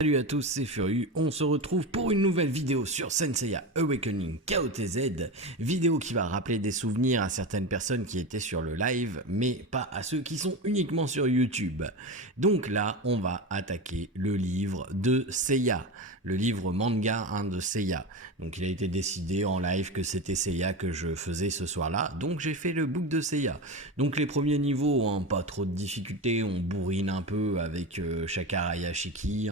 Salut à tous, c'est Furieux, on se retrouve pour une nouvelle vidéo sur Senseiya Awakening KOTZ, vidéo qui va rappeler des souvenirs à certaines personnes qui étaient sur le live, mais pas à ceux qui sont uniquement sur YouTube. Donc là, on va attaquer le livre de Seiya, le livre manga de Seiya. Donc il a été décidé en live que c'était Seiya que je faisais ce soir-là, donc j'ai fait le book de Seiya. Donc les premiers niveaux, pas trop de difficultés, on bourrine un peu avec Shakara Yashiki.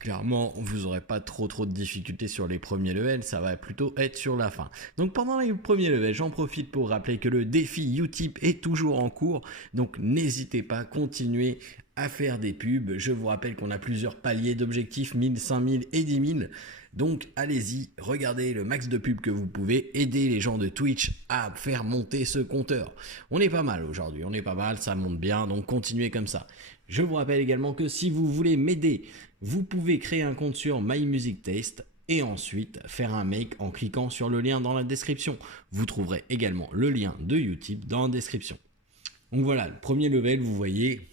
Clairement, vous n'aurez pas trop de difficultés sur les premiers levels, ça va plutôt être sur la fin. Donc pendant les premiers levels, j'en profite pour rappeler que le défi Utip est toujours en cours, donc n'hésitez pas à continuer à faire des pubs. Je vous rappelle qu'on a plusieurs paliers d'objectifs, 1000, 5000 et 10 000. Donc allez-y, regardez le max de pubs que vous pouvez, aider les gens de Twitch à faire monter ce compteur. On est pas mal aujourd'hui, on est pas mal, ça monte bien, donc continuez comme ça. Je vous rappelle également que si vous voulez m'aider, vous pouvez créer un compte sur My Music Taste et ensuite faire un make en cliquant sur le lien dans la description. Vous trouverez également le lien de Utip dans la description. Donc voilà, le premier level, vous voyez,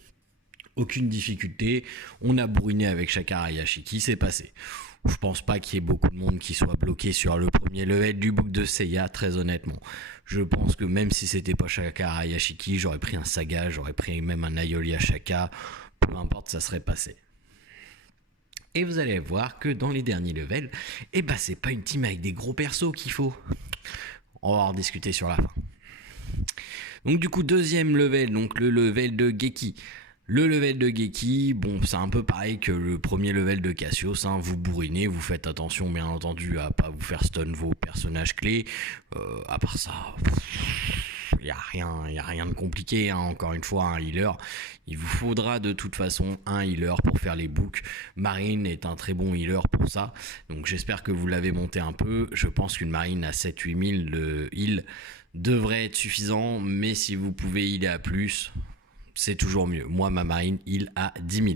aucune difficulté. On a bourriné avec Shakara Yashiki, c'est passé. Je pense pas qu'il y ait beaucoup de monde qui soit bloqué sur le premier level du book de Seiya, très honnêtement. Je pense que même si c'était pas Shakara Yashiki, j'aurais pris un Saga, j'aurais pris même un Aeolia Shaka, peu importe, ça serait passé. Et vous allez voir que dans les derniers levels, c'est pas une team avec des gros persos qu'il faut. On va en discuter sur la fin. Donc du coup, deuxième level, donc le level de Geki. Le level de Geki, bon, c'est un peu pareil que le premier level de Cassius, vous bourrinez, vous faites attention bien entendu à pas vous faire stun vos personnages clés. À part ça, il n'y a rien de compliqué, encore une fois, un healer. Il vous faudra de toute façon un healer pour faire les books. Marine est un très bon healer pour ça, donc j'espère que vous l'avez monté un peu. Je pense qu'une Marine à 7-8 000 de heal devrait être suffisant, mais si vous pouvez healer à plus, c'est toujours mieux. Moi, ma Marine heal à 10 000.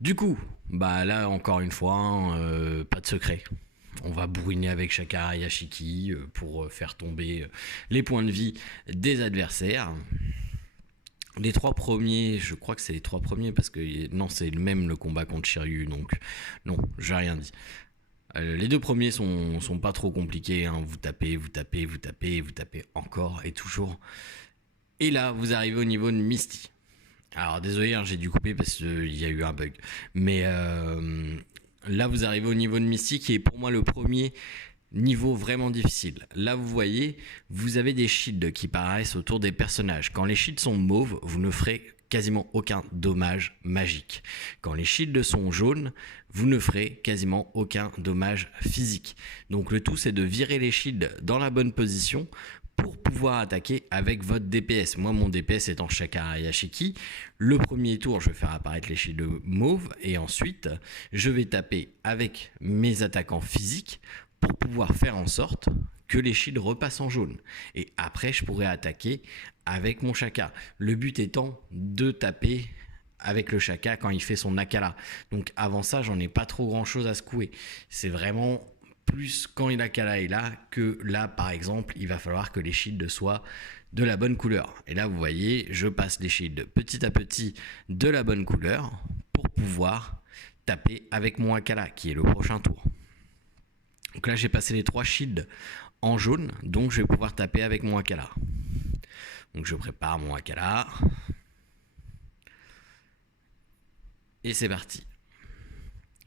Du coup, là encore une fois, pas de secret. On va bourriner avec Shakara Yashiki pour faire tomber les points de vie des adversaires. Les trois premiers, je crois que c'est les trois premiers parce que non, c'est même le combat contre Shiryu, donc non, j'ai rien dit. Les deux premiers sont pas trop compliqués, vous tapez encore et toujours. Et là, vous arrivez au niveau de Misty. Alors désolé, j'ai dû couper parce qu'il y a eu un bug. Mais là, vous arrivez au niveau de Misty qui est pour moi le premier niveau vraiment difficile. Là, vous voyez, vous avez des shields qui paraissent autour des personnages. Quand les shields sont mauves, vous ne ferez quasiment aucun dommage magique. Quand les shields sont jaunes, vous ne ferez quasiment aucun dommage physique. Donc le tout, c'est de virer les shields dans la bonne position pour pouvoir attaquer avec votre DPS. Moi, mon DPS étant Shakara Yashiki, le premier tour, je vais faire apparaître les shields mauves et ensuite, je vais taper avec mes attaquants physiques pour pouvoir faire en sorte que les shields repassent en jaune. Et après, je pourrais attaquer avec mon Shaka. Le but étant de taper avec le Shaka quand il fait son Nakala. Donc avant ça, j'en ai pas trop grand chose à secouer. C'est vraiment plus quand il Nakala est là que là, par exemple, il va falloir que les shields soient de la bonne couleur. Et là, vous voyez, je passe les shields petit à petit de la bonne couleur pour pouvoir taper avec mon Akala, qui est le prochain tour. Donc là, j'ai passé les 3 shields en jaune, donc je vais pouvoir taper avec mon Akala. Donc je prépare mon Akala. Et c'est parti.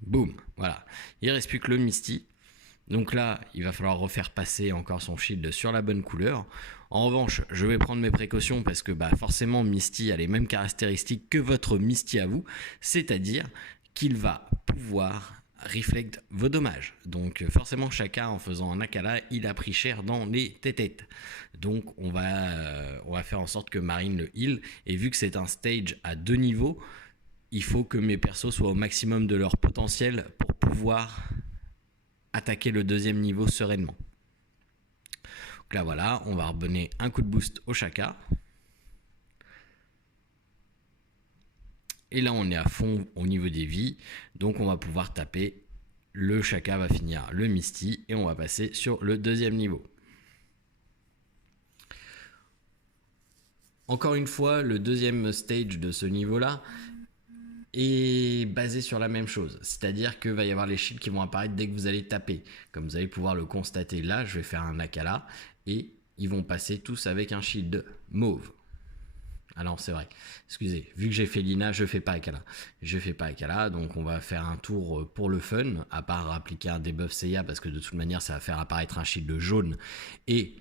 Boum, voilà. Il ne reste plus que le Misty. Donc là, il va falloir refaire passer encore son shield sur la bonne couleur. En revanche, je vais prendre mes précautions parce que forcément Misty a les mêmes caractéristiques que votre Misty à vous, c'est-à-dire qu'il va pouvoir reflect vos dommages. Donc forcément, chacun en faisant un Akala, il a pris cher dans les têtes. Donc on va faire en sorte que Marine le heal. Et vu que c'est un stage à 2 niveaux, il faut que mes persos soient au maximum de leur potentiel pour pouvoir attaquer le deuxième niveau sereinement. Donc là voilà, on va redonner un coup de boost au Shaka. Et là on est à fond au niveau des vies, donc on va pouvoir taper. Le Shaka va finir le Misty et on va passer sur le deuxième niveau. Encore une fois, le deuxième stage de ce niveau là est basé sur la même chose. C'est-à-dire qu'il va y avoir les shields qui vont apparaître dès que vous allez taper. Comme vous allez pouvoir le constater là, je vais faire un Akala et ils vont passer tous avec un shield mauve. Ah non, c'est vrai. Excusez, vu que j'ai fait Lina, je fais pas Akala. Je fais pas Akala, donc on va faire un tour pour le fun, à part appliquer un debuff Seiya, parce que de toute manière, ça va faire apparaître un shield jaune. Et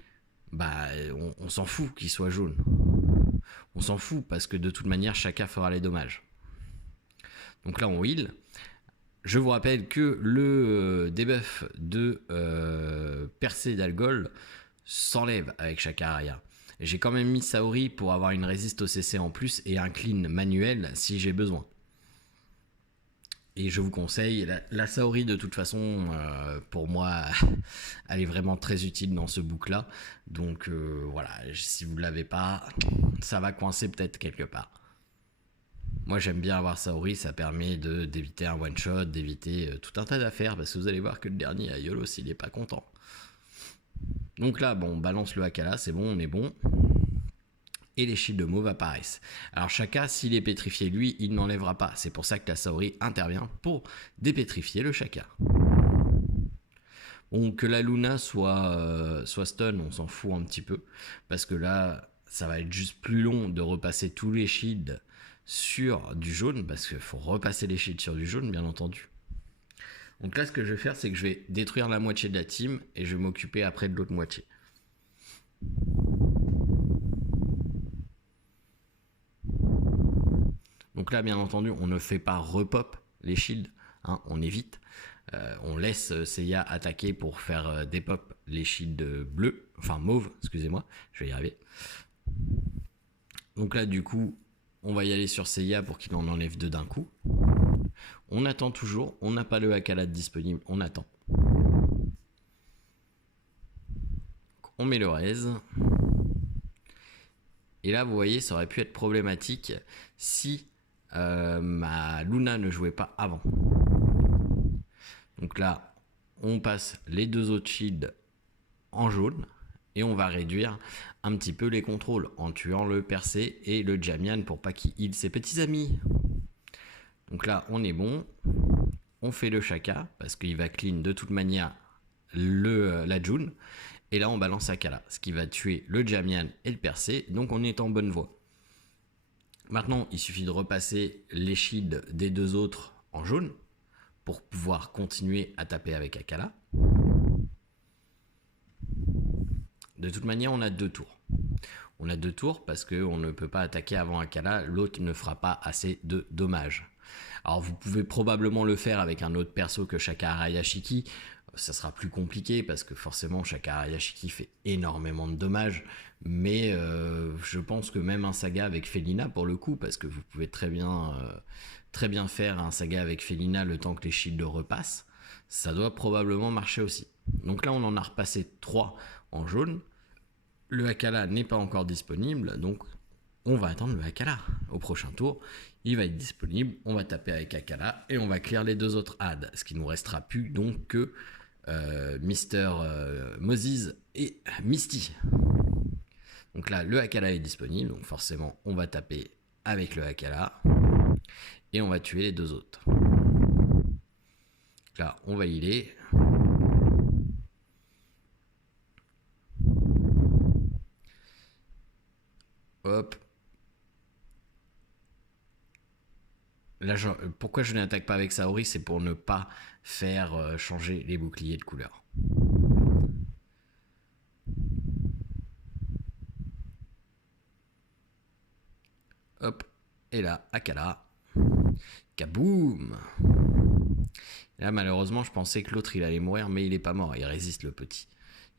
bah, on s'en fout qu'il soit jaune. On s'en fout, parce que de toute manière, chacun fera les dommages. Donc là, on heal. Je vous rappelle que le debuff de percée d'Algol s'enlève avec Shaka Araya. J'ai quand même mis Saori pour avoir une résiste au CC en plus et un clean manuel si j'ai besoin. Et je vous conseille, la Saori de toute façon, pour moi, elle est vraiment très utile dans ce book là. Donc voilà, si vous ne l'avez pas, ça va coincer peut-être quelque part. Moi j'aime bien avoir Saori, ça permet d'éviter un one shot, d'éviter tout un tas d'affaires, parce que vous allez voir que le dernier à Yolos il n'est pas content. Donc là, bon, on balance le Akala, c'est bon, on est bon. Et les shields de mauve apparaissent. Alors Shaka, s'il est pétrifié, lui, il n'enlèvera pas. C'est pour ça que la Saori intervient pour dépétrifier le Shaka. Bon, que la Luna soit stun, on s'en fout un petit peu. Parce que là, ça va être juste plus long de repasser tous les shields sur du jaune. Parce qu'il faut repasser les shields sur du jaune, bien entendu. Donc là, ce que je vais faire, c'est que je vais détruire la moitié de la team et je vais m'occuper après de l'autre moitié. Donc là, bien entendu, on ne fait pas repop les shields, hein, on évite. On laisse Seiya attaquer pour faire dépop les shields bleus, enfin mauve, excusez-moi, je vais y arriver. Donc là, du coup, on va y aller sur Seiya pour qu'il en enlève deux d'un coup. On attend toujours, on n'a pas le Akala disponible, on attend. On met le raise. Et là, vous voyez, ça aurait pu être problématique si ma Luna ne jouait pas avant. Donc là, on passe les deux autres shields en jaune et on va réduire un petit peu les contrôles en tuant le Percé et le Jamian pour pas qu'il heal ses petits amis. Donc là, on est bon. On fait le Shaka parce qu'il va clean de toute manière la June. Et là, on balance Akala, ce qui va tuer le Jamian et le Percé. Donc, on est en bonne voie. Maintenant, il suffit de repasser les shields des deux autres en jaune pour pouvoir continuer à taper avec Akala. De toute manière, on a deux tours. On a deux tours parce qu'on ne peut pas attaquer avant Akala. L'autre ne fera pas assez de dommages. Alors, vous pouvez probablement le faire avec un autre perso que Shaka Arayashiki. Ça sera plus compliqué parce que forcément Shaka Arayashiki fait énormément de dommages, mais je pense que même un saga avec Felina pour le coup, parce que vous pouvez très bien faire un saga avec Felina le temps que les shields repassent, ça doit probablement marcher aussi. Donc là on en a repassé 3 en jaune, le Akala n'est pas encore disponible, donc on va attendre le Akala. Au prochain tour, il va être disponible, on va taper avec Akala et on va clear les deux autres adds, ce qui nous restera plus donc que Mister Moses et Misty. Donc là, le Akala est disponible, donc forcément, on va taper avec le Akala et on va tuer les deux autres. Là, on va healer. Hop. Là, pourquoi je n'attaque pas avec Saori, c'est pour ne pas faire changer les boucliers de couleur. Hop, et là, Akala. Kaboum! Là, malheureusement, je pensais que l'autre, il allait mourir, mais il est pas mort. Il résiste, le petit.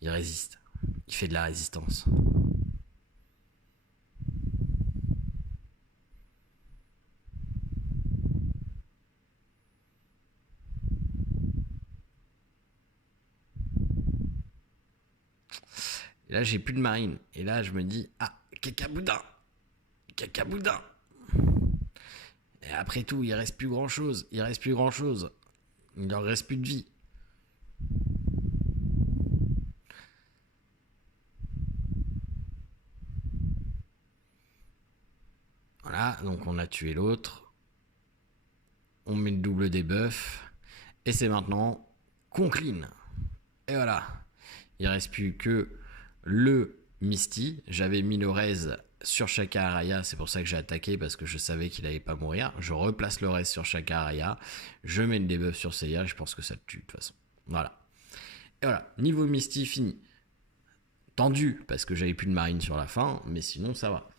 Il résiste. Il fait de la résistance. Et là, j'ai plus de marine. Et là, je me dis, ah, cacaboudin! Cacaboudin! Et après tout, il reste plus grand chose. Il reste plus grand chose. Il ne reste plus de vie. Voilà, donc on a tué l'autre. on met le double debuff, et c'est maintenant qu'on clean. Et voilà, il reste plus que le Misty. J'avais mis le raise sur Shaka Araya, c'est pour ça que j'ai attaqué, parce que je savais qu'il allait pas mourir. Je replace le raise sur Shaka Araya, je mets le debuff sur Seiya, je pense que ça tue de toute façon. Voilà. Et voilà, niveau Misty fini. Tendu, parce que j'avais plus de marine sur la fin, mais sinon ça va.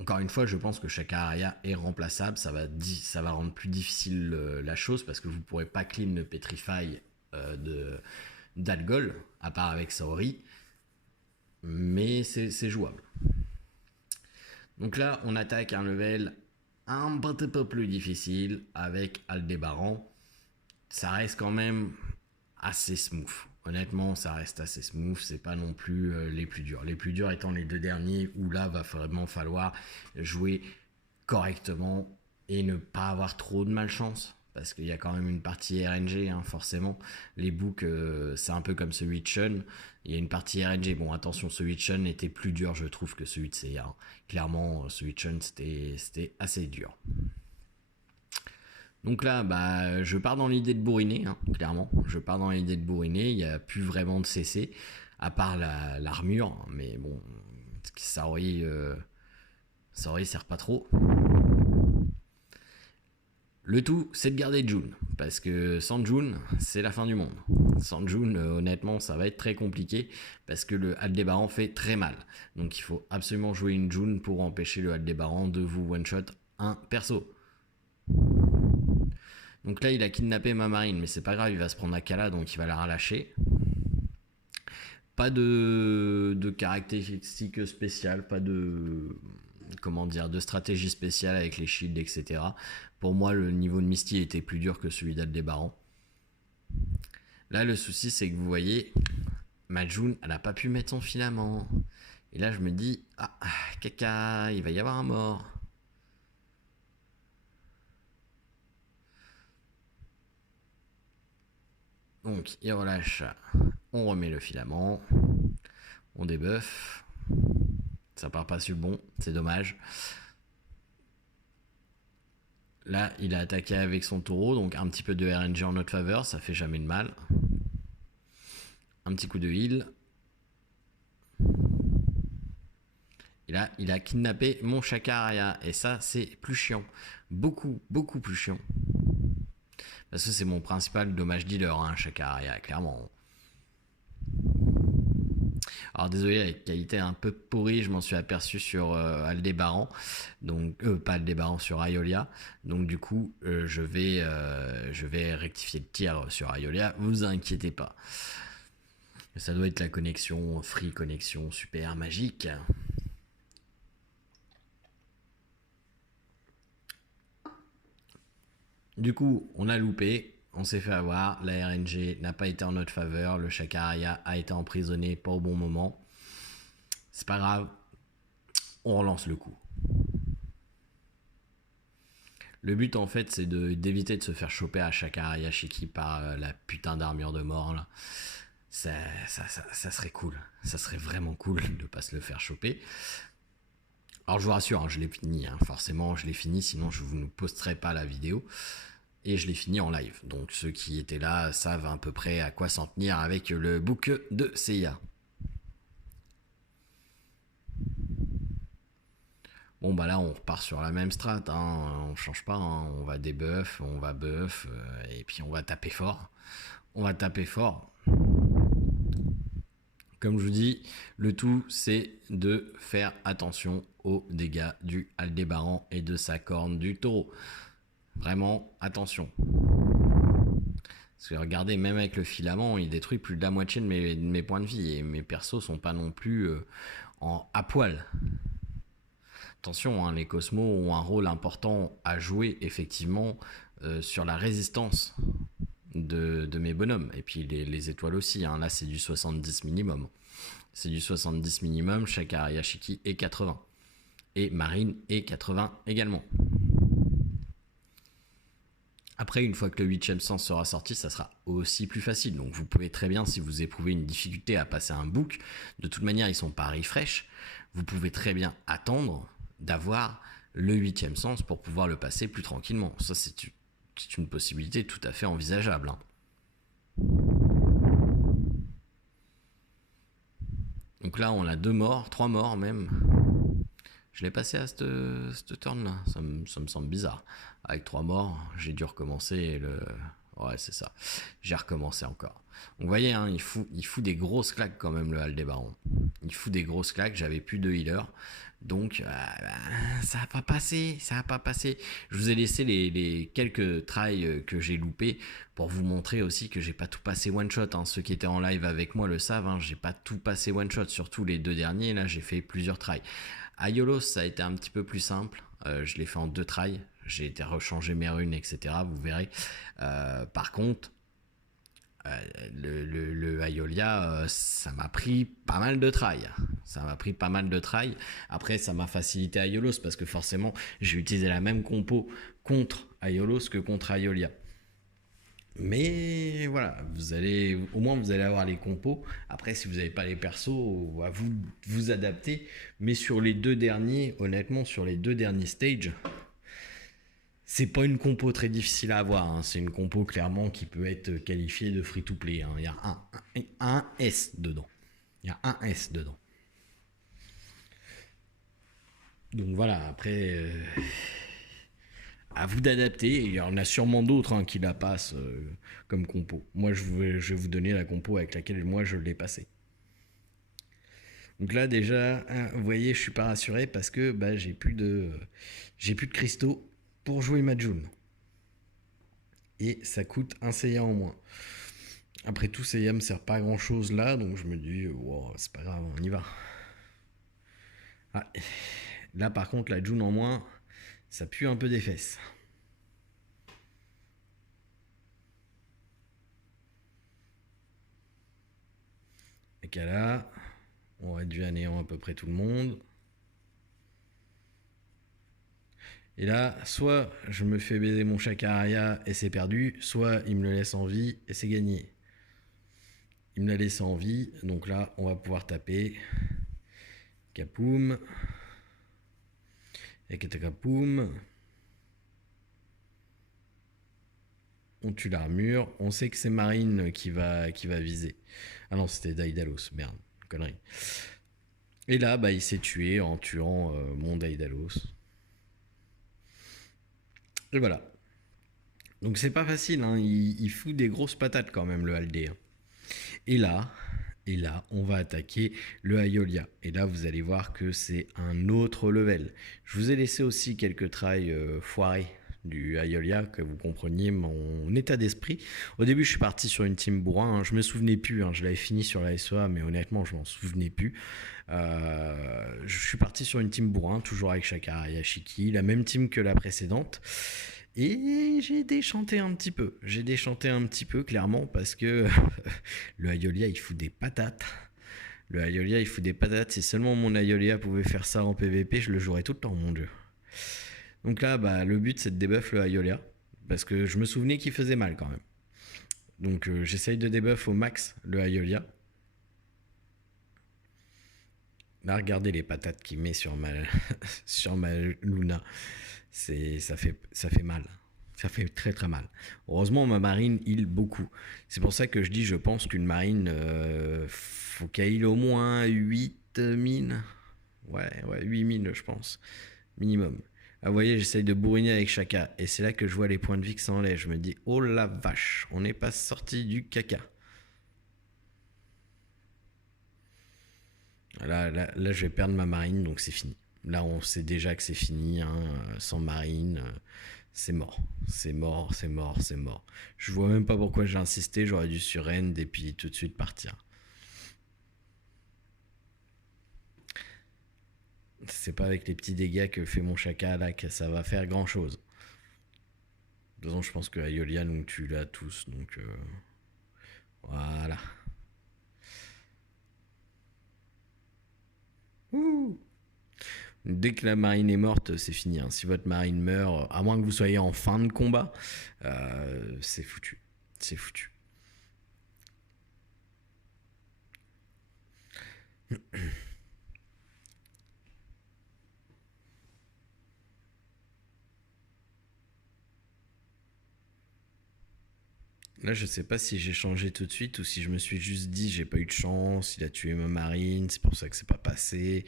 Encore une fois, je pense que Shaka Araya est remplaçable, ça va rendre plus difficile la chose, parce que vous ne pourrez pas clean le Petrify d'Algol, à part avec Saori, mais c'est jouable. Donc là, on attaque un level un petit peu plus difficile avec Aldébaran. Ça reste quand même assez smooth. Honnêtement, ça reste assez smooth, c'est pas non plus les plus durs. Les plus durs étant les deux derniers, où là, va vraiment falloir jouer correctement et ne pas avoir trop de malchance. Parce qu'il y a quand même une partie RNG, hein, forcément. Les books, c'est un peu comme celui de Shun. Il y a une partie RNG. Bon, attention, celui de Shun était plus dur, je trouve, que celui de Seiya. Hein. Clairement, celui de Shun, c'était assez dur. Donc là, bah, je pars dans l'idée de bourriner, hein, clairement. Je pars dans l'idée de bourriner. Il n'y a plus vraiment de CC, à part l'armure. Mais bon, Saori sert pas trop. Le tout, c'est de garder Jun, parce que sans Jun, c'est la fin du monde. Sans Jun, honnêtement, ça va être très compliqué, parce que le Aldébaran fait très mal. Donc il faut absolument jouer une Jun pour empêcher le Aldébaran de vous one-shot un perso. Donc là, il a kidnappé ma marine, mais c'est pas grave, il va se prendre Akala, donc il va la relâcher. Pas de caractéristiques spéciales, pas de... comment dire, de stratégie spéciale avec les shields, etc. Pour moi, le niveau de Misty était plus dur que celui d'Aldébaran. Là, le souci, c'est que vous voyez, ma Jun, elle n'a pas pu mettre son filament. Et là, je me dis, ah, caca, il va y avoir un mort. Donc, il relâche, on remet le filament, on débuff. Ça part pas sur le bon, c'est dommage. Là, il a attaqué avec son taureau, donc un petit peu de RNG en notre faveur, ça fait jamais de mal. Un petit coup de heal. Et là, il a kidnappé mon Shaka Araya, et ça, c'est plus chiant. Beaucoup, beaucoup plus chiant. Parce que c'est mon principal dommage dealer, hein, Shaka Araya, clairement. Alors désolé, avec qualité un peu pourrie, je m'en suis aperçu sur Aldébaran, donc pas Aldébaran, sur Iolia. Donc du coup, je vais rectifier le tir sur Iolia. Vous inquiétez pas. Ça doit être la connexion free, connexion super magique. Du coup, on a loupé, on s'est fait avoir, la RNG n'a pas été en notre faveur, le Shaka Araya a été emprisonné pas au bon moment. C'est pas grave, on relance le coup. Le but en fait, c'est d'éviter de se faire choper à Shaka Araya Shiki par la putain d'armure de mort là. Ça serait cool, ça serait vraiment cool de pas se le faire choper. Alors je vous rassure, hein, je l'ai fini, hein, forcément je l'ai fini, sinon je vous ne posterai pas la vidéo. Et je l'ai fini en live, donc ceux qui étaient là savent à peu près à quoi s'en tenir avec le book de Seiya. Bon bah là on repart sur la même strat, hein, on change pas, hein, on va debuff, on va buff, et puis on va taper fort. On va taper fort. Comme je vous dis, le tout c'est de faire attention aux dégâts du Aldébaran et de sa corne du taureau. Vraiment, attention. Parce que regardez, même avec le filament, il détruit plus de la moitié de mes points de vie. Et mes persos sont pas non plus à poil. Attention, hein, les cosmos ont un rôle important à jouer, effectivement, sur la résistance de mes bonhommes. Et puis les étoiles aussi. Hein. Là, c'est du 70 minimum. C'est du 70 minimum. Shaka Araya Shiki est 80. Et Marine est 80 également. Après, une fois que le 8e sens sera sorti, ça sera aussi plus facile. Donc vous pouvez très bien, si vous éprouvez une difficulté à passer un book, de toute manière ils sont pas refresh, vous pouvez très bien attendre d'avoir le 8e sens pour pouvoir le passer plus tranquillement. Ça, c'est une possibilité tout à fait envisageable. Hein. Donc là, on a 2 morts, 3 morts même. Je l'ai passé à cette turn-là. Ça me semble bizarre. Avec 3 morts, j'ai dû recommencer et le... Ouais, c'est ça. J'ai recommencé encore. Donc, vous voyez, hein, il fout des grosses claques quand même, le Aldébaran. Il fout des grosses claques. J'avais plus de healer. Donc, ça n'a pas passé. Ça n'a pas passé. Je vous ai laissé les quelques tries que j'ai loupés pour vous montrer aussi que j'ai pas tout passé one shot. Hein. Ceux qui étaient en live avec moi le savent. Hein, j'ai pas tout passé one shot. Surtout les 2 derniers. Là, j'ai fait plusieurs tries. À Yolos, ça a été un petit peu plus simple. Je l'ai fait en 2 tries. J'ai été rechanger mes runes, etc. Vous verrez. Par contre, le Aiolia, ça m'a pris pas mal de tries. Après, ça m'a facilité Aiolos parce que forcément, j'ai utilisé la même compo contre Aiolos que contre Aiolia. Mais voilà, au moins vous allez avoir les compos. Après, si vous n'avez pas les persos, à vous vous adapter. Mais sur les 2 derniers, honnêtement, sur les 2 derniers stages, c'est pas une compo très difficile à avoir. Hein. C'est une compo clairement qui peut être qualifiée de free-to-play. Hein. Il y a un S dedans. Donc voilà, après, à vous d'adapter. Il y en a sûrement d'autres hein, qui la passent comme compo. Moi, je vais vous donner la compo avec laquelle moi je l'ai passé. Donc là déjà, hein, vous voyez, je suis pas rassuré parce que j'ai plus de cristaux pour jouer ma June. Et ça coûte un Seiya en moins. Après tout, Seiya me sert pas à grand chose là, donc je me dis, wow, c'est pas grave, on y va. Ah, là par contre, la June en moins, ça pue un peu des fesses. Et qu'à là, on réduit à néant à peu près tout le monde. Et là, soit je me fais baiser mon Chakaria et c'est perdu, soit il me le laisse en vie et c'est gagné. Il me l'a laissé en vie, donc là, on va pouvoir taper. Kapoum. Et Kapoum. On tue l'armure. On sait que c'est Marine qui va viser. Ah non, c'était Daedalus. Merde, connerie. Et là, il s'est tué en tuant mon Daedalus. Et voilà. Donc c'est pas facile, hein. Il fout des grosses patates quand même, le Aldé. Et là, on va attaquer le Aiolia. Et là, vous allez voir que c'est un autre level. Je vous ai laissé aussi quelques tries foirés du Aiolia, que vous compreniez mon état d'esprit. Au début, je suis parti sur une team bourrin. Hein. Je me souvenais plus. Hein. Je l'avais fini sur la SEA, mais honnêtement, je m'en souvenais plus. Je suis parti sur une team bourrin, toujours avec Shakara Yashiki, la même team que la précédente. Et j'ai déchanté un petit peu, clairement, parce que le Aiolia, il fout des patates. Si seulement mon Aiolia pouvait faire ça en PVP, je le jouerais tout le temps, mon dieu. Donc là, le but, c'est de debuff le Aiolia, parce que je me souvenais qu'il faisait mal quand même. Donc j'essaye de debuff au max le Aiolia. Là, regardez les patates qu'il met sur ma Luna. Ça fait mal. Ça fait très très mal. Heureusement, ma marine heal beaucoup. C'est pour ça que je dis, je pense qu'une marine, faut qu'elle heal au moins 8000. Ouais, 8000, je pense. Minimum. Ah, vous voyez, j'essaye de bourriner avec Shaka. Et c'est là que je vois les points de vie qui s'enlèvent. Je me dis, oh la vache, on n'est pas sorti du caca. Là, je vais perdre ma marine, donc c'est fini. Là, on sait déjà que c'est fini. Hein, sans marine, c'est mort. C'est mort. Je vois même pas pourquoi j'ai insisté. J'aurais dû surrend et puis tout de suite partir. C'est pas avec les petits dégâts que fait mon Chaka là que ça va faire grand chose. De toute façon, je pense que Aiolia nous tue là tous. Donc voilà. Ouh. Dès que la marine est morte, c'est fini. Hein. Si votre marine meurt, à moins que vous soyez en fin de combat, c'est foutu. C'est foutu. Là, je sais pas si j'ai changé tout de suite ou si je me suis juste dit j'ai pas eu de chance, il a tué ma marine, c'est pour ça que c'est pas passé.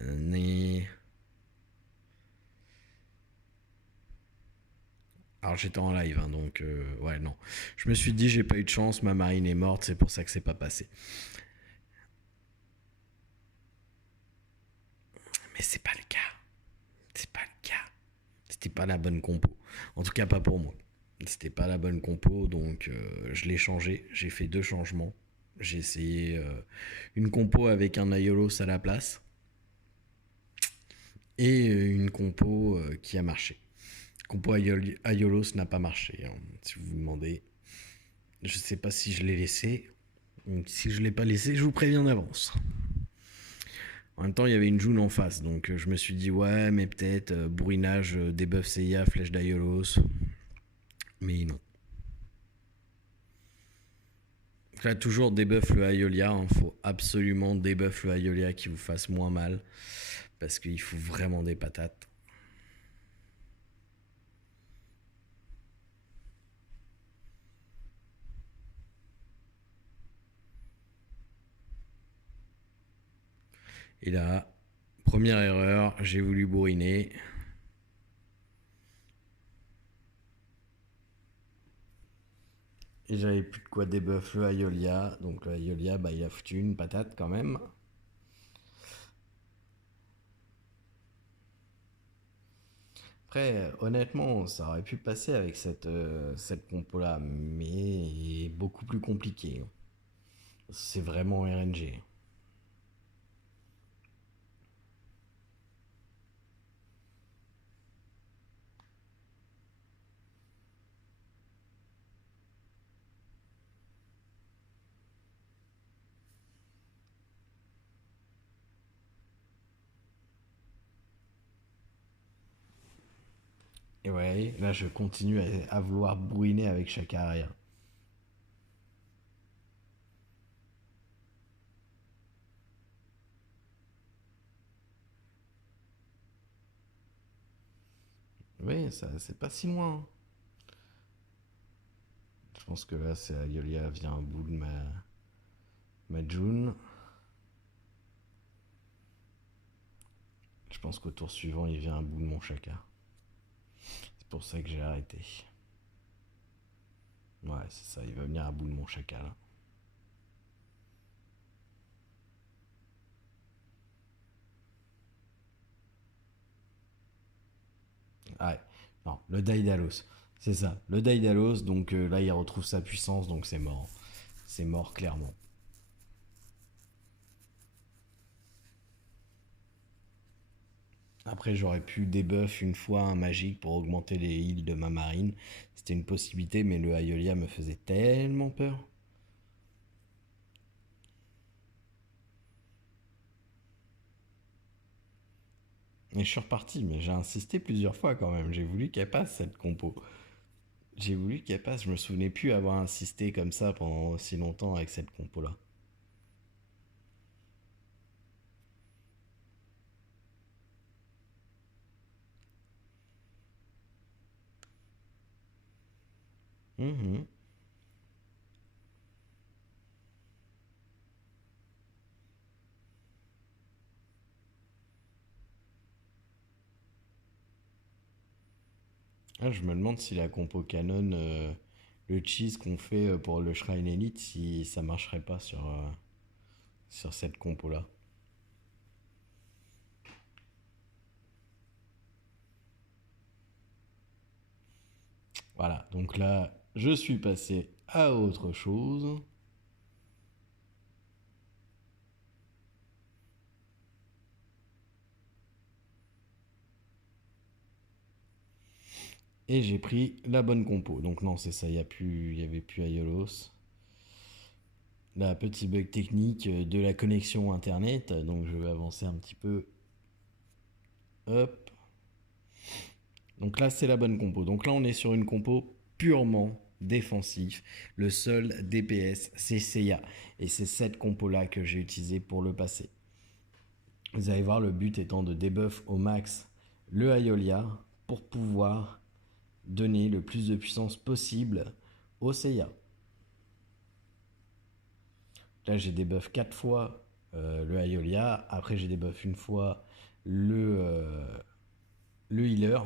Né. Alors j'étais en live, hein, donc ouais, non. Je me suis dit j'ai pas eu de chance, ma marine est morte, c'est pour ça que c'est pas passé. Mais c'est pas le cas. C'est pas le cas. C'était pas la bonne compo. En tout cas, pas pour moi. C'était pas la bonne compo, donc je l'ai changé. J'ai fait 2 changements. J'ai essayé une compo avec un Aiolos à la place et une compo qui a marché. Compo Aiolos n'a pas marché, hein, si vous vous demandez. Je sais pas si je l'ai laissé. Donc, si je l'ai pas laissé, je vous préviens d'avance. En même temps, il y avait une June en face, donc je me suis dit ouais, mais peut-être bourrinage, debuff Seiya, flèche d'Aiolos. Mais non. Là, toujours debuff le Aiolia. Il faut absolument debuff le Aiolia qui vous fasse moins mal. Parce qu'il faut vraiment des patates. Et là, première erreur, j'ai voulu bourriner. Et j'avais plus de quoi debuff le Aiolia. Donc le Aiolia, bah, il a foutu une patate quand même. Après, honnêtement, ça aurait pu passer avec cette compo-là, mais beaucoup plus compliqué. C'est vraiment RNG. Et ouais, là je continue à vouloir bourriner avec chaque arrière. Oui, ça c'est pas si loin. Je pense que là c'est Aiolia vient un bout de ma June. Je pense qu'au tour suivant il vient un bout de mon Chaka. C'est pour ça que j'ai arrêté. Ouais, c'est ça, il va venir à bout de mon Chaka là. Ouais, non, le Daedalus. C'est ça, le Daedalus, donc là il retrouve sa puissance, donc c'est mort. C'est mort clairement. Après j'aurais pu debuff une fois un magique pour augmenter les heals de ma marine. C'était une possibilité, mais le Aiolia me faisait tellement peur. Et je suis reparti, mais j'ai insisté plusieurs fois quand même. J'ai voulu qu'elle passe cette compo. J'ai voulu qu'elle passe. Je me souvenais plus avoir insisté comme ça pendant aussi longtemps avec cette compo-là. Mhm. Ah, je me demande si la compo canon, le cheese qu'on fait pour le Shrine Elite, si ça marcherait pas sur cette compo-là. Voilà, donc là, je suis passé à autre chose. Et j'ai pris la bonne compo. Donc non, c'est ça, il y avait plus Aiolos. La petit bug technique de la connexion internet. Donc je vais avancer un petit peu. Hop. Donc là, c'est la bonne compo. Donc là, on est sur une compo purement défensif. Le seul DPS, c'est Seiya. Et c'est cette compo-là que j'ai utilisée pour le passer. Vous allez voir, le but étant de debuff au max le Aiolia pour pouvoir donner le plus de puissance possible au Seiya. Là, j'ai débuff 4 fois le Aeolia. Après, j'ai débuff une fois le healer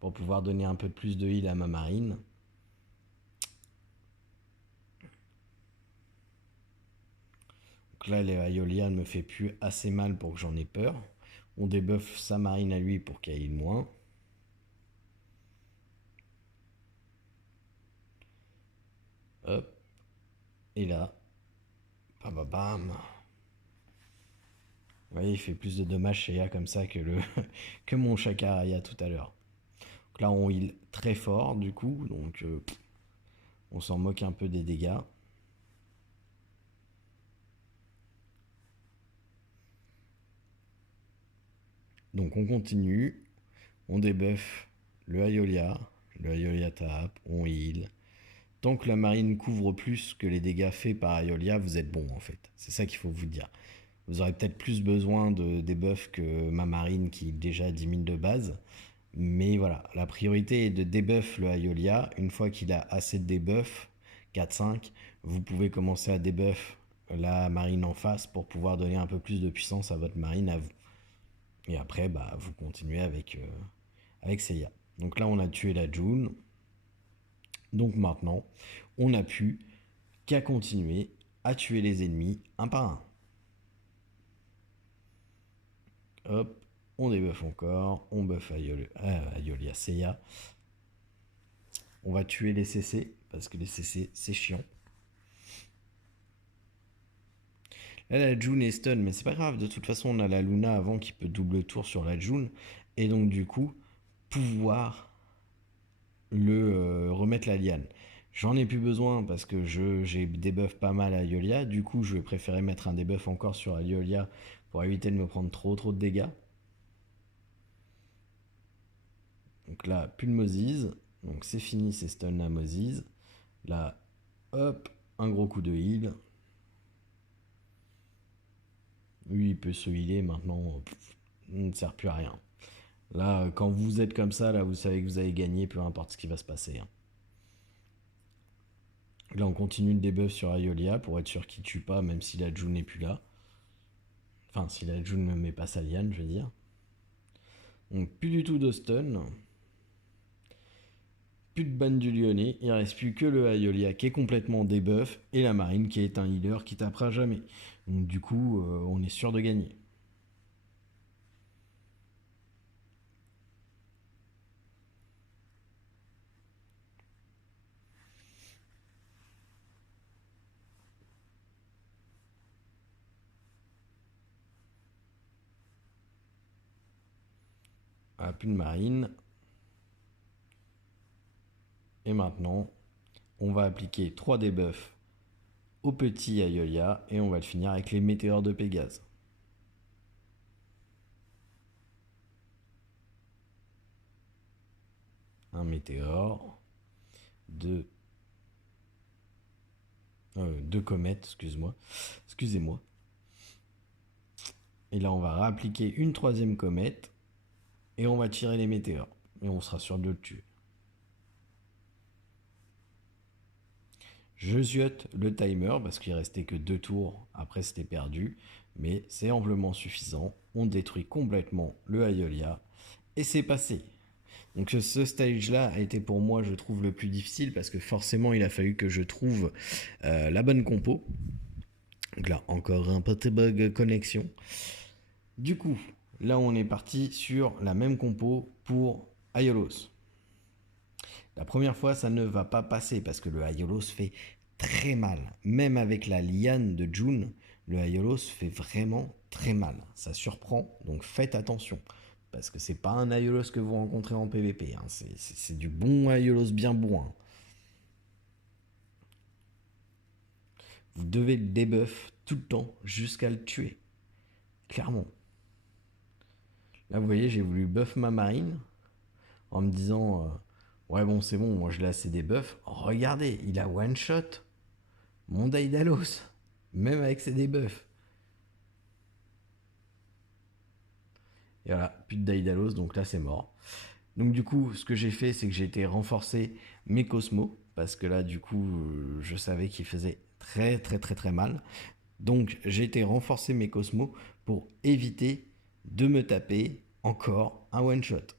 pour pouvoir donner un peu plus de heal à ma marine. Donc là, le Aeolia ne me fait plus assez mal pour que j'en ai peur. On débuff sa marine à lui pour qu'il heal moins. Hop. Et là, bam bam bam. Vous voyez, il fait plus de dommages chez A comme ça que mon Chakaraya tout à l'heure. Donc là, on heal très fort du coup, donc on s'en moque un peu des dégâts. Donc on continue, on débuff le Aeolia tape, on heal. Tant que la marine couvre plus que les dégâts faits par Aeolia, vous êtes bon en fait. C'est ça qu'il faut vous dire. Vous aurez peut-être plus besoin de debuff que ma marine qui est déjà 10 000 de base. Mais voilà, la priorité est de debuff le Aeolia. Une fois qu'il a assez de debuff, 4-5, vous pouvez commencer à debuff la marine en face pour pouvoir donner un peu plus de puissance à votre marine, à vous. Et après, bah, vous continuez avec Seiya. Donc là, on a tué la June. Donc maintenant, on n'a plus qu'à continuer à tuer les ennemis un par un. Hop, on débuff encore, on buff Aeolia Seiya. On va tuer les CC, parce que les CC, c'est chiant. Là, la June est stun, mais c'est pas grave. De toute façon, on a la Luna avant qui peut double tour sur la June. Et donc, du coup, pouvoir remettre la liane. J'en ai plus besoin parce que j'ai debuff pas mal à Aeolia. Du coup, je vais préférer mettre un debuff encore sur Aeolia pour éviter de me prendre trop de dégâts. Donc là, plus de Moses. Donc c'est fini, c'est stun à Moses. Là, hop, un gros coup de heal. Lui, il peut se healer maintenant. Il ne sert plus à rien. Là, quand vous êtes comme ça, là, vous savez que vous avez gagné, peu importe ce qui va se passer. Hein. Là, on continue de debuff sur Aeolia pour être sûr qu'il tue pas, même si la June n'est plus là. Enfin, si la June ne met pas sa liane, je veux dire. Donc, plus du tout de stun. Plus de ban du Lyonnais. Il ne reste plus que le Aeolia qui est complètement debuff et la marine qui est un healer qui tapera jamais. Donc, du coup, on est sûr de gagner. Ah, plus de marine. Et maintenant, on va appliquer 3 debuffs au petit Aeolia et on va le finir avec les météores de Pégase. Un météore, deux comètes, excusez-moi. Et là, on va réappliquer une 3e comète et on va tirer les météores. Et on sera sûr de le tuer. Je ziote le timer parce qu'il restait que 2 tours, après c'était perdu, mais c'est amplement suffisant. On détruit complètement le Aeolia et c'est passé. Donc ce stage-là a été pour moi, je trouve, le plus difficile parce que forcément il a fallu que je trouve la bonne compo. Donc là, encore un petit bug connexion. Du coup, là on est parti sur la même compo pour Aiolos. La première fois, ça ne va pas passer parce que le Aiolos fait très mal. Même avec la liane de June, le Aiolos fait vraiment très mal. Ça surprend, donc faites attention. Parce que c'est pas un Aiolos que vous rencontrez en PvP. Hein. C'est du bon Aiolos bien bourrin. Vous devez le debuff tout le temps jusqu'à le tuer. Clairement. Là, vous voyez, j'ai voulu buff ma marine en me disant ouais, bon, c'est bon, moi je l'ai assez debuff. Regardez, il a one shot mon Daedalus, même avec ses debuffs. Et voilà, plus de Daedalus, donc là c'est mort. Donc du coup, ce que j'ai fait, c'est que j'ai été renforcer mes Cosmos, parce que là, du coup, je savais qu'il faisait très très très très mal. Donc j'ai été renforcer mes cosmos pour éviter de me taper encore un one shot.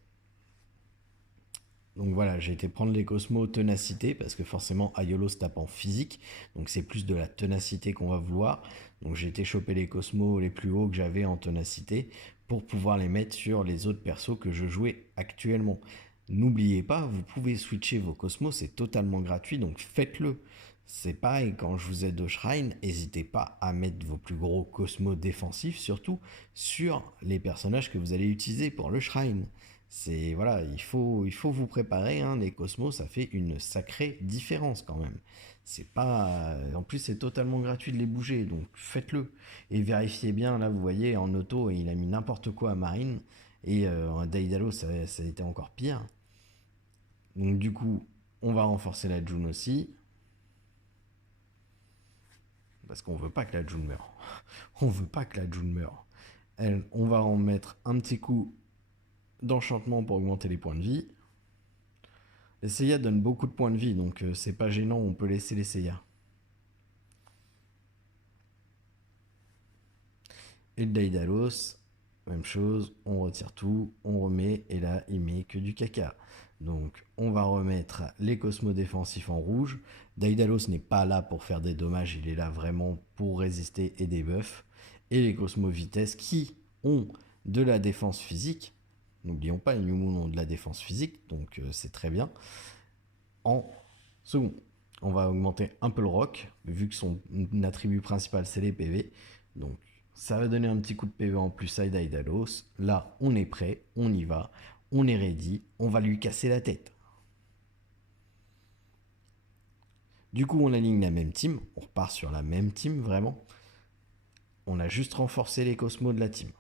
Donc voilà, j'ai été prendre les cosmos ténacité parce que forcément Aiolo se tape en physique, donc c'est plus de la ténacité qu'on va vouloir. Donc j'ai été choper les cosmos les plus hauts que j'avais en ténacité pour pouvoir les mettre sur les autres persos que je jouais actuellement. N'oubliez pas, vous pouvez switcher vos cosmos, c'est totalement gratuit, donc faites-le. C'est pareil, quand je vous aide au shrine, n'hésitez pas à mettre vos plus gros cosmos défensifs, surtout sur les personnages que vous allez utiliser pour le shrine. C'est voilà, il faut vous préparer, hein, les cosmos, ça fait une sacrée différence quand même. C'est pas, en plus c'est totalement gratuit de les bouger, donc faites-le et vérifiez bien. Là, vous voyez en auto, il a mis n'importe quoi à Marine et en Daedalo, ça a été encore pire. Donc du coup, on va renforcer la June aussi parce qu'on veut pas que la June meure. On veut pas que la June meure. On va en mettre un petit coup d'enchantement pour augmenter les points de vie. Les Seiya donnent beaucoup de points de vie, donc c'est pas gênant, on peut laisser les Seiya. Et le Daedalus, même chose, on retire tout, on remet, et là il met que du caca. Donc on va remettre les cosmos défensifs en rouge. Daedalus n'est pas là pour faire des dommages, il est là vraiment pour résister et des buffs. Et les cosmos vitesse qui ont de la défense physique. N'oublions pas, les New Moon ont de la défense physique, donc c'est très bien. En second, on va augmenter un peu le rock, vu que son attribut principal c'est les PV. Donc ça va donner un petit coup de PV en plus à Daedalus. Là, on est prêt, on y va, on est ready, on va lui casser la tête. Du coup, on aligne la même team, on repart sur la même team vraiment. On a juste renforcé les cosmos de la team.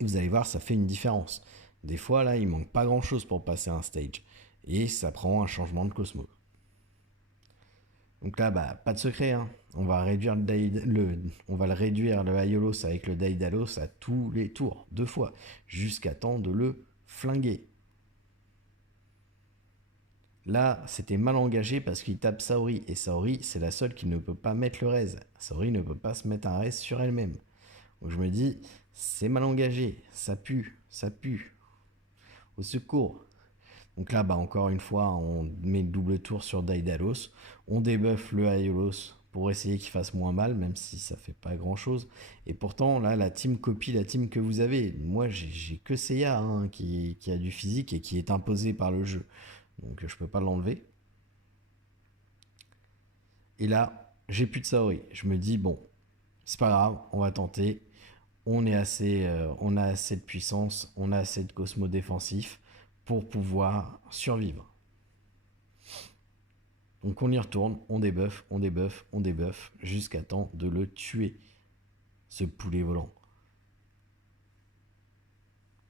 Et vous allez voir, ça fait une différence. Des fois, là, il manque pas grand chose pour passer un stage. Et ça prend un changement de cosmos. Donc là, bah, pas de secret, hein. On va réduire on va le réduire le Aiolos avec le Daedalus à tous les tours, 2 fois, jusqu'à temps de le flinguer. Là, c'était mal engagé parce qu'il tape Saori, et Saori, c'est la seule qui ne peut pas mettre le raise. Saori ne peut pas se mettre un raise sur elle-même. Donc je me dis, c'est mal engagé, ça pue, ça pue. Au secours. Donc là, bah, encore une fois, on met le double tour sur Daedalus. On débuffe le Aiolos pour essayer qu'il fasse moins mal, même si ça fait pas grand chose. Et pourtant, là, la team copie la team que vous avez. Moi, j'ai que Seiya, hein, qui a du physique et qui est imposé par le jeu. Donc je peux pas l'enlever. Et là, j'ai plus de Saori. Je me dis, bon, c'est pas grave, on va tenter. On a assez de puissance, on a assez de cosmos défensifs pour pouvoir survivre. Donc on y retourne, on débuffe, on débuffe, on débuffe, jusqu'à temps de le tuer, ce poulet volant.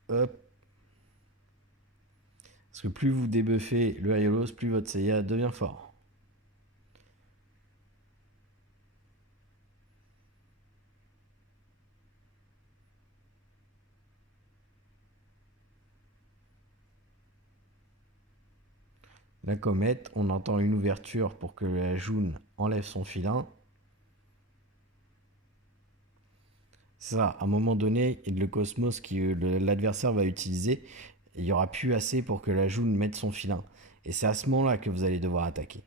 Hop. Parce que plus vous débuffez le Aiolos, plus votre Seiya devient fort. La comète, on entend une ouverture pour que la June enlève son filin. Ça, à un moment donné, le cosmos que l'adversaire va utiliser, il n'y aura plus assez pour que la June mette son filin. Et c'est à ce moment-là que vous allez devoir attaquer.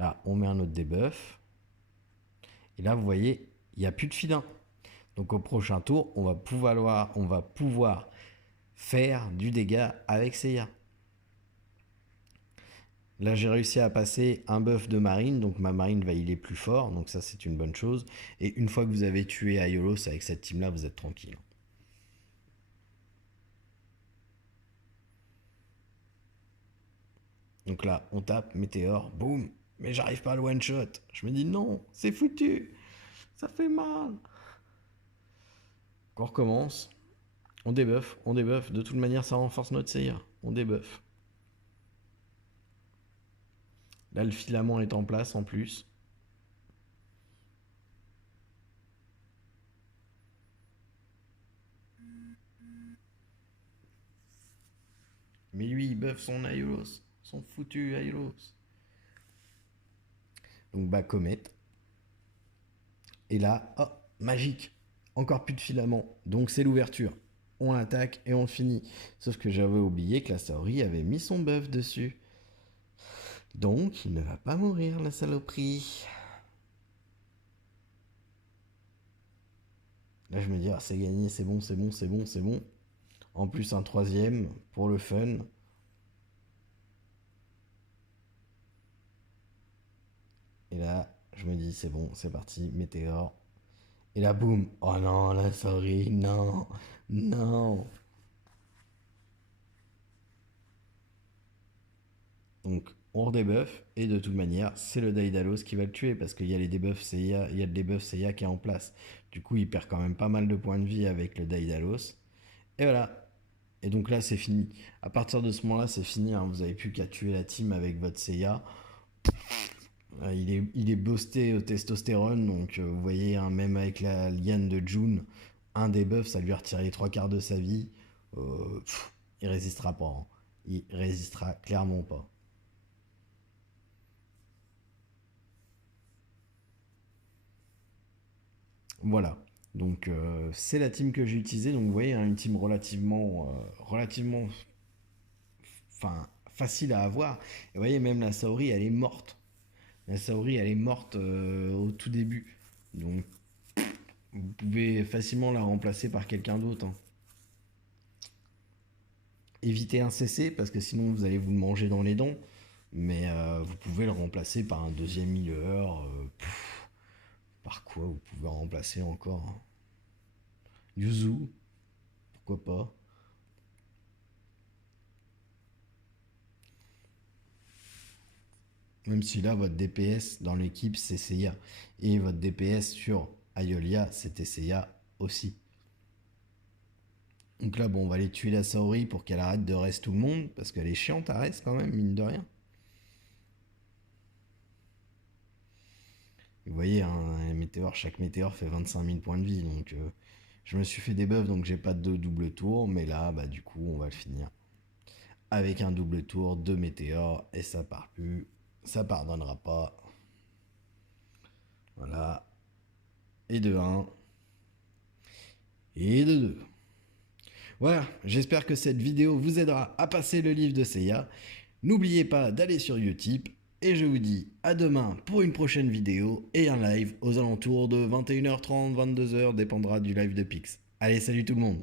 Là, on met un autre debuff. Et là, vous voyez, il n'y a plus de filin. Donc au prochain tour, on va pouvoir faire du dégât avec Seiya. Là, j'ai réussi à passer un buff de marine, donc ma marine va healer plus fort, donc ça c'est une bonne chose. Et une fois que vous avez tué Aiolos avec cette team là, vous êtes tranquille. Donc là, on tape, météore, boum, mais j'arrive pas à le one shot. Je me dis non, c'est foutu, ça fait mal. On recommence, on débuff, de toute manière ça renforce notre Seiya, on débuff. Là, le filament est en place en plus. Mais lui, il buff son Aiolos. Son foutu Aiolos. Donc bah Comet. Et là, oh, magique. Encore plus de filaments. Donc c'est l'ouverture. On attaque et on finit. Sauf que j'avais oublié que la Saori avait mis son buff dessus. Donc il ne va pas mourir, la saloperie. Là je me dis, ah, c'est gagné, c'est bon, c'est bon, c'est bon, c'est bon. En plus un troisième pour le fun. Et là, je me dis, c'est bon, c'est parti, météore. Et là, boum. Oh non, la Saori, non, non. Donc on redebuff et de toute manière c'est le Daedalus qui va le tuer parce qu'il y a les debuffs Seiya, il y a le debuff Seiya qui est en place. Du coup il perd quand même pas mal de points de vie avec le Daedalus. Et voilà. Et donc là c'est fini. À partir de ce moment-là c'est fini. Hein. Vous avez plus qu'à tuer la team avec votre Seiya. Il est boosté au testostérone. Donc vous voyez hein, même avec la liane de June, un debuff ça lui a retiré les trois quarts de sa vie. Il résistera pas. Hein. Il résistera clairement pas. Voilà. Donc c'est la team que j'ai utilisée. Donc vous voyez, hein, une team relativement facile à avoir. Et vous voyez, même la Saori, elle est morte. La Saori, elle est morte au tout début. Donc vous pouvez facilement la remplacer par quelqu'un d'autre. Hein. Évitez un CC parce que sinon vous allez vous le manger dans les dents. Mais vous pouvez le remplacer par un deuxième healer. Par quoi vous pouvez remplacer encore hein. Yuzu, pourquoi pas. Même si là, votre DPS dans l'équipe, c'est Seiya. Et votre DPS sur Aiolia, c'était Seiya aussi. Donc là, bon, on va aller tuer la Saori pour qu'elle arrête de reste tout le monde. Parce qu'elle est chiante à reste quand même, mine de rien. Vous voyez, un météore, chaque météore fait 25 000 points de vie. Donc je me suis fait des buffs, donc j'ai pas de double tour. Mais là, bah du coup, on va le finir. Avec un double tour, 2 météores. Et ça part plus. Ça pardonnera pas. Voilà. Et de 1. Et de 2. Voilà, j'espère que cette vidéo vous aidera à passer le livre de Seiya. N'oubliez pas d'aller sur Utip et je vous dis à demain pour une prochaine vidéo et un live aux alentours de 21h30, 22h, dépendra du live de Pix. Allez, salut tout le monde!